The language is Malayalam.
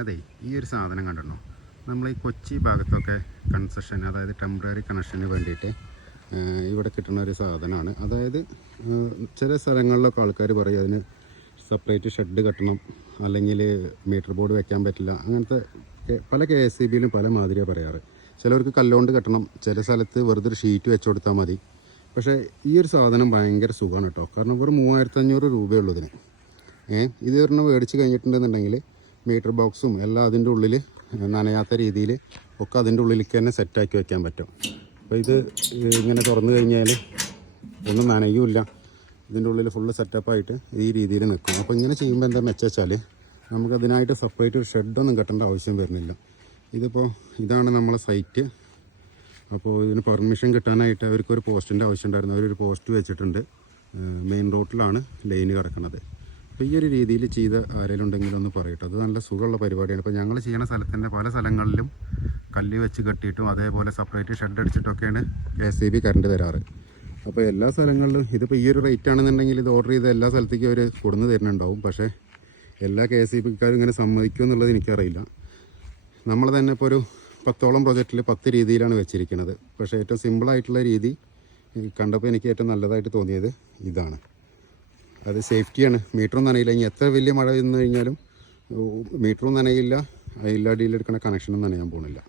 അതെ, ഈ ഒരു സാധനം കണ്ടിട്ടുണ്ടോ? നമ്മൾ ഈ കൊച്ചി ഭാഗത്തൊക്കെ കൺസെഷൻ, അതായത് ടെമ്പററി കണക്ഷന് വേണ്ടിയിട്ട് ഇവിടെ കിട്ടുന്ന ഒരു സാധനമാണ്. അതായത് ചില സ്ഥലങ്ങളിലൊക്കെ ആൾക്കാർ പറയും അതിന് സെപ്പറേറ്റ് ഷെഡ് കെട്ടണം, അല്ലെങ്കിൽ മീറ്റർ ബോർഡ് വെക്കാൻ പറ്റില്ല. അങ്ങനത്തെ പല KSEBിയിലും പല മാതിരിയാണ് പറയാറ്. ചിലവർക്ക് കല്ലുകൊണ്ട് കെട്ടണം, ചില സ്ഥലത്ത് വെറുതെ ഒരു ഷീറ്റ് വെച്ച് കൊടുത്താൽ മതി. പക്ഷേ ഈ ഒരു സാധനം ഭയങ്കര സുഖമാണ് കേട്ടോ. കാരണം വെറും 3500 രൂപയുള്ളൂ ഇതിന്. ഇത് ഒരെണ്ണം മേടിച്ച് കഴിഞ്ഞിട്ടുണ്ടെന്നുണ്ടെങ്കിൽ മീറ്റർ ബോക്സും എല്ലാം അതിൻ്റെ ഉള്ളിൽ നനയാത്ത രീതിയിൽ ഒക്കെ അതിൻ്റെ ഉള്ളിലേക്ക് തന്നെ സെറ്റാക്കി വെക്കാൻ പറ്റും. അപ്പോൾ ഇത് ഇങ്ങനെ തുറന്നു കഴിഞ്ഞാൽ ഒന്നും നനയുമില്ല, ഇതിൻ്റെ ഉള്ളിൽ ഫുള്ള് സെറ്റപ്പായിട്ട് ഈ രീതിയിൽ നിൽക്കും. അപ്പോൾ ഇങ്ങനെ ചെയ്യുമ്പോൾ എന്താ മെച്ചാൽ നമുക്കതിനായിട്ട് സെപ്പറേറ്റ് ഒരു ഷെഡൊന്നും കെട്ടേണ്ട ആവശ്യം വരുന്നില്ല. ഇതിപ്പോൾ ഇതാണ് നമ്മളെ സൈറ്റ്. അപ്പോൾ ഇതിന് പെർമിഷൻ കിട്ടാനായിട്ട് അവർക്കൊരു പോസ്റ്റിൻ്റെ ആവശ്യം ഉണ്ടായിരുന്നു. അവരൊരു പോസ്റ്റ് വെച്ചിട്ടുണ്ട്. മെയിൻ റോഡിലാണ് ലൈന് കിടക്കുന്നത്. അപ്പോൾ ഈ ഒരു രീതിയിൽ ചെയ്ത ആരെങ്കിലും ഉണ്ടെങ്കിലും ഒന്ന് പറയട്ടെ. അത് നല്ല സുഖമുള്ള പരിപാടിയാണ്. ഇപ്പോൾ ഞങ്ങൾ ചെയ്യുന്ന സ്ഥലത്തിൻ്റെ പല സ്ഥലങ്ങളിലും കല്ല് വെച്ച് കെട്ടിയിട്ടും അതേപോലെ സെപ്പറേറ്റ് ഷെഡ് അടിച്ചിട്ടൊക്കെയാണ് KSEB കറണ്ട് തരാറ്. അപ്പോൾ എല്ലാ സ്ഥലങ്ങളിലും ഇതിപ്പോൾ ഈ ഒരു റേറ്റ് ആണെന്നുണ്ടെങ്കിൽ ഇത് ഓർഡർ ചെയ്ത എല്ലാ സ്ഥലത്തേക്കും അവർ കൊടുന്ന് തരുന്നുണ്ടാവും. പക്ഷേ എല്ലാ KSEBക്കാരും ഇങ്ങനെ സമ്മതിക്കും എന്നുള്ളത് എനിക്കറിയില്ല. നമ്മൾ തന്നെ ഇപ്പോൾ ഒരു 10ഓളം പ്രൊജക്റ്റിൽ 10 രീതിയിലാണ് വെച്ചിരിക്കുന്നത്. പക്ഷേ ഏറ്റവും സിമ്പിളായിട്ടുള്ള രീതി കണ്ടപ്പോൾ എനിക്ക് ഏറ്റവും നല്ലതായിട്ട് തോന്നിയത് ഇതാണ്. അത് സേഫ്റ്റിയാണ്. മീറ്ററും നനയില്ല. ഇനി എത്ര വലിയ മഴ വന്നു കഴിഞ്ഞാലും മീറ്ററും നനയില്ല, അതിൽ അടിയിലെടുക്കുന്ന കണക്ഷനും നനയാൻ പോകുന്നില്ല.